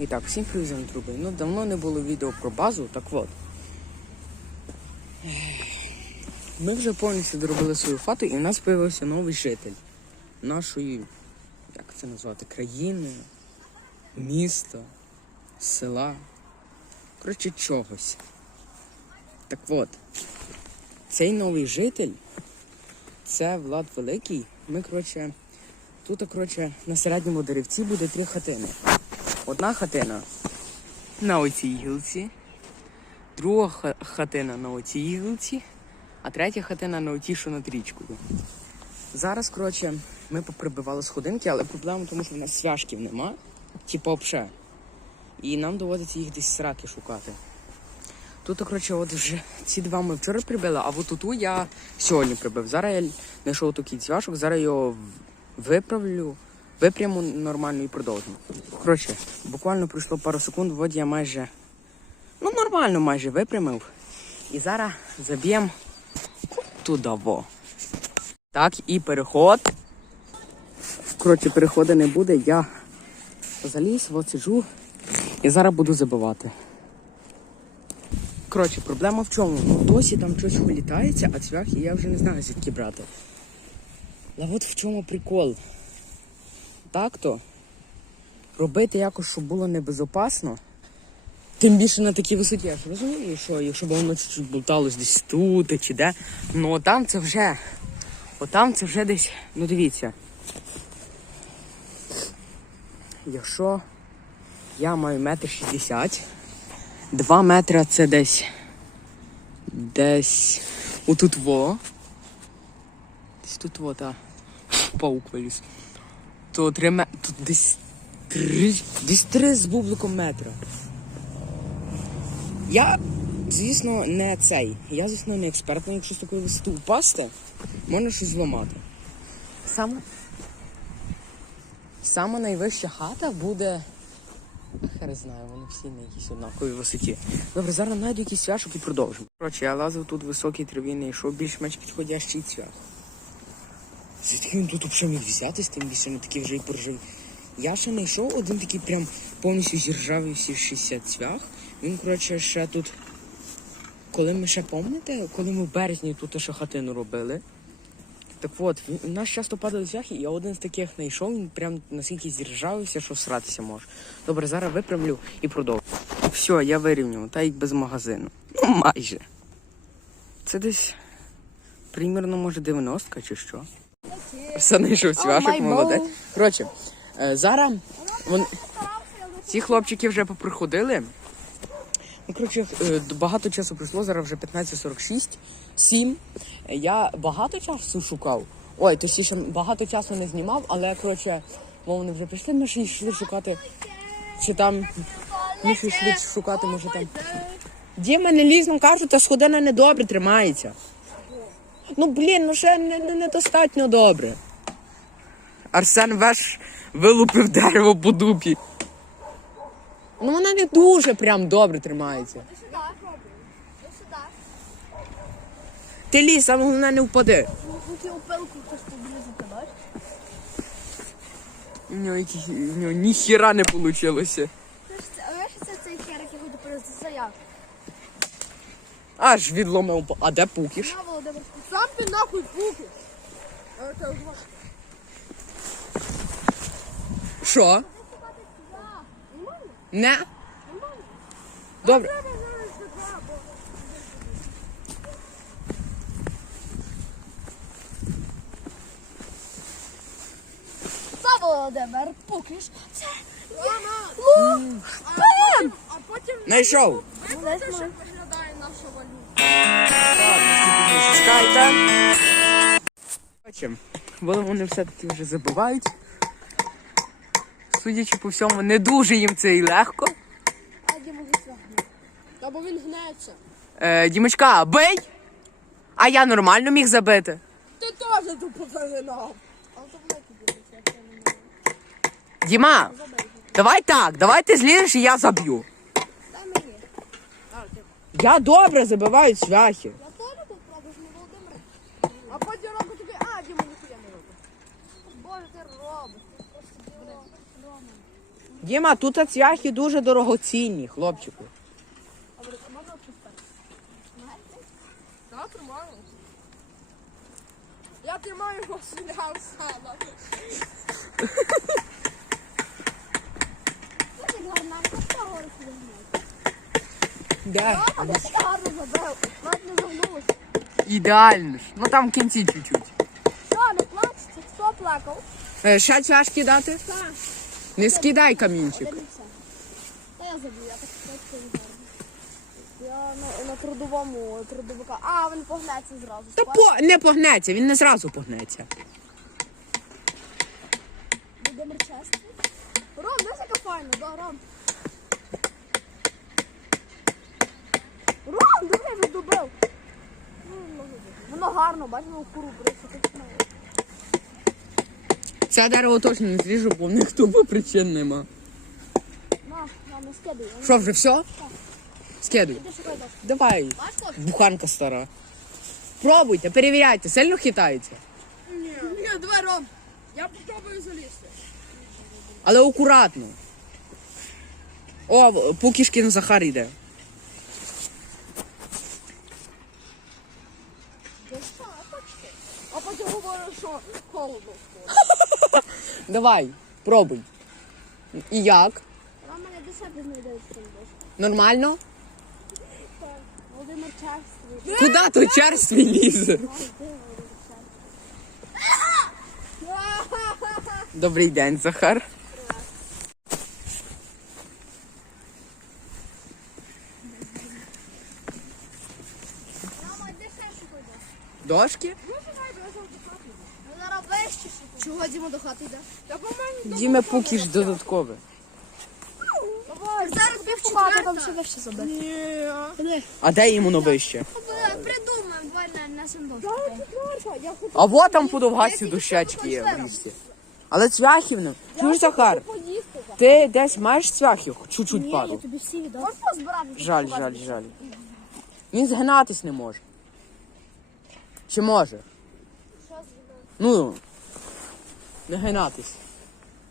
І так, всім привіт, труби. Ну, давно не було відео про базу, так от. Ми вже повністю доробили свою хату і в нас з'явився новий житель нашої, як це назвати, країни, міста, села. Коротше, чогось. Так от, цей новий житель це Влад Великий. Ми, коротше, тут, коротше, на середньому деревці буде три хатини. Одна хатина на оцій гілці, друга хатина на оцій гілці, а третя хатина на отій, що над річкою. Зараз, коротше, ми поприбивали сходинки, але проблема в тому, що в нас свяжків нема, типу обше. І нам доводиться їх десь сраки шукати. Тут, коротше, от вже ці два ми вчора прибили, а от ту я сьогодні прибив. Зараз я знайшов такий цвяшок, зараз його виправлю, випряму нормально і продовжу. Коротше, буквально пройшло пару секунд, от я майже, ну нормально майже випрямив. І зараз заб'ємо туди во. Так, і переход. Коротше, переходу не буде, я заліз, от сиджу і зараз буду забивати. Коротше, проблема в чому? Ну, досі там щось вилітається, а цвяхи я вже не знаю звідки брати. Але от в чому прикол. Так-то робити якось, щоб було небезопасно. Тим більше на такій висоті. Я ж розумію, що якщо б воно чуть-чуть болталось десь тут чи де. Ну там це вже. Отам це вже десь. Ну дивіться. Якщо я маю метр шістдесят, два метри це десь. Десь. Отут во. Десь тут во, та. Паук виліз. То три ме... Тут десь три. Десь три з бубликом метра. Я, звісно, не цей. Я, звісно, не експерт, але якщо з такої висоти впасти, можна щось зламати. Саме. Сама найвища хата буде. Хер знаю, вони всі на якійсь однаковій висоті. Добре, зараз знайду якийсь цвяшок і продовжимо. Коротше, я лазив тут високий траві, не йшов більш-менш підходящий цвях. Звідки він тут взагалі міг взятись, тим більше не такий вже і поржавий. Я ще не йшов один такий прям повністю зіржавий всі 60 цвях. Він, коротше, ще тут. Коли ми ще пам'ятаєте, коли ми в березні тут ще хатину робили. Так от, у нас часто падали цвяхи, і я один з таких знайшов, він прям наскільки зіржавився, що сратися може. Добре, зараз виправлю і продовжу. Все, я вирівнював, та як без магазину. Ну, майже. Це десь примірно, може, 90 чи що. Все знайшов цвяшок, молодець. Коротше, е, зараз вон... ці хлопчики вже поприходили. Ну, коротше, е, багато часу пройшло, зараз вже 15.46, 7. Е, Я багато часу шукав. Ой, точніше, багато часу не знімав, але коротше, бо вони вже прийшли, ми ще йшли шукати. Чи там ми ще йшли шукати, може там. Діма не ліз, ну кажуть, та сходина недобре тримається. Ну блін, ну ще не, не, добре. Арсен веш вилупив дерево по дупі. Ну вона не дуже прям добре тримається. Ти ліс, саме головне не впади. Хотів пилку хтось поблизити, бачиш? У нього, які, у нього ніхіра не вийшло. Це цей хер, який ходить перед заяв. Аж відломив. А де пукіш? Сам ти нахуй пуки. Що? Не? Добре. Володимир, пукиш. Це Мама, Лу! а потім Знайшов. Виглядає наша валюта. Чекайте. Бачимо. Вони все-таки вже забувають. Судячи по всьому, не дуже їм це і легко. А Діма засягне. Та бо він гнеться. Е, Дімочка, бий! А я нормально міг забити. Ти теж тупо загинав. Але то великий буде, я це не знаю. Діма, давай так, давай ти злізеш і я заб'ю. Мені. Я добре забиваю цвяхи. Я теж попробую, не Володимир. А потім робить тобі, а, Діма ніхуя не робить. Боже, ти робиш. Ти просто Діма, тут цвяхи дуже дорогоцінні, хлопчику. Так, тримаю. Я тримаю Василя сала. Ось як гарненько, що гору сюди Де? А ти так гарно забив. Навіть не загнулося. Ідеально ж. Ну там в кінці чуть-чуть. Що, не плач? Це хто плакав? Е, ще цвяшки дати? Так. Не скидай камінчик. Та я забув, я так не. Я на, на трудовому трудовика. А, він погнеться зразу. Та по не погнеться, він не зразу погнеться. Володимир Чесний. Ром, дивись, яка файна, да, Ром. Ром, диви, він добив. Ну, воно- гарно, бачимо, куру бриться. Це дерево точно не зріжу, бо в них тупо причин нема. На, на, не. Що, вже все? Скидуй. Давай, буханка стара. Пробуйте, перевіряйте, сильно хитається. Ні, ні, давай, Ром. Я попробую залізти. Але акуратно. О, Пукішкін Захар йде. А потім говорю, що холодно. Давай, пробуй. І як? Рома не знайде цю дошку. Нормально? Володимир Чесний. Куди той черстві лізе? Добрий день, Захар. Рома, де ще шукай? Дошки? Ну, зараз вище шукай. Чого Діма до хати йде? Діме Пукіш додаткове. Зараз пів четверта. там ще вище забити. ні. А де йому вище? Придумаємо, давай на, я хочу А вот там по довгасті дощечки є в лісі. Але цвяхів не. Чуєш, Захар? Ти десь маєш цвяхів? Чуть-чуть пару. тобі всі віддав. Жаль, жаль, жаль. Він згинатись не може. Чи може? Ну, не гинатись.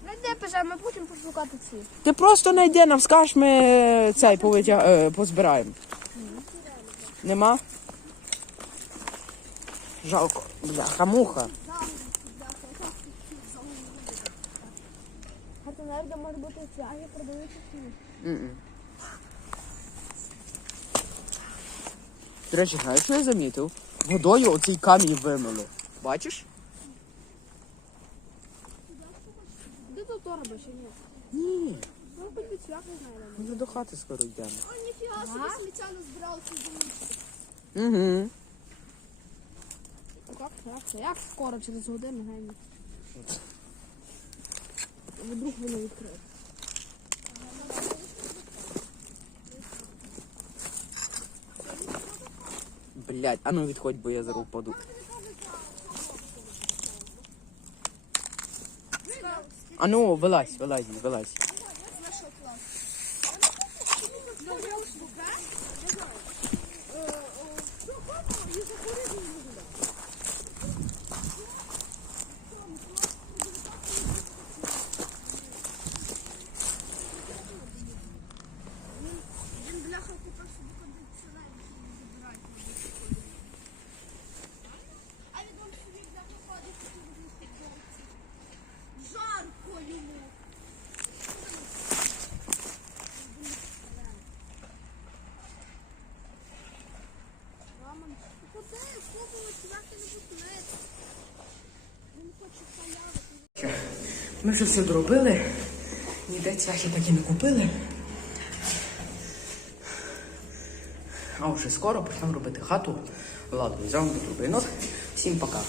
Ну йди, пише, ми потім пошукати ці. Ти просто не йди, нам скажеш, ми цей повитя... е, позбираємо. Нема? Жалко. Бляха, муха. Де може бути цвяги, продаються ці. М-м. До речі, знаєш, що я замітив? Водою оцей камінь вимило. Бачиш? Тут більше ні? Ні. Ну, хоч би цвях не знаю. Ми вже до хати скоро йдемо. О, ніфіга собі сміттяно збирав цю землю. Угу. Як, як, як скоро, через годину, гайні. Вдруг воно відкриє. Блять, а ну відходь, бо я зараз впаду. А ну, вилазь, вилазь, вилазь. А він вам собі бляха ходить Жарко йому. Мама, куди? Купили цвяхи не пустити. Він хоче халяви. Ми вже все доробили. Ніде цвяхи так і не купили. А вже скоро почнемо робити хату. Ладно, взяв до трубинок. Всім пока.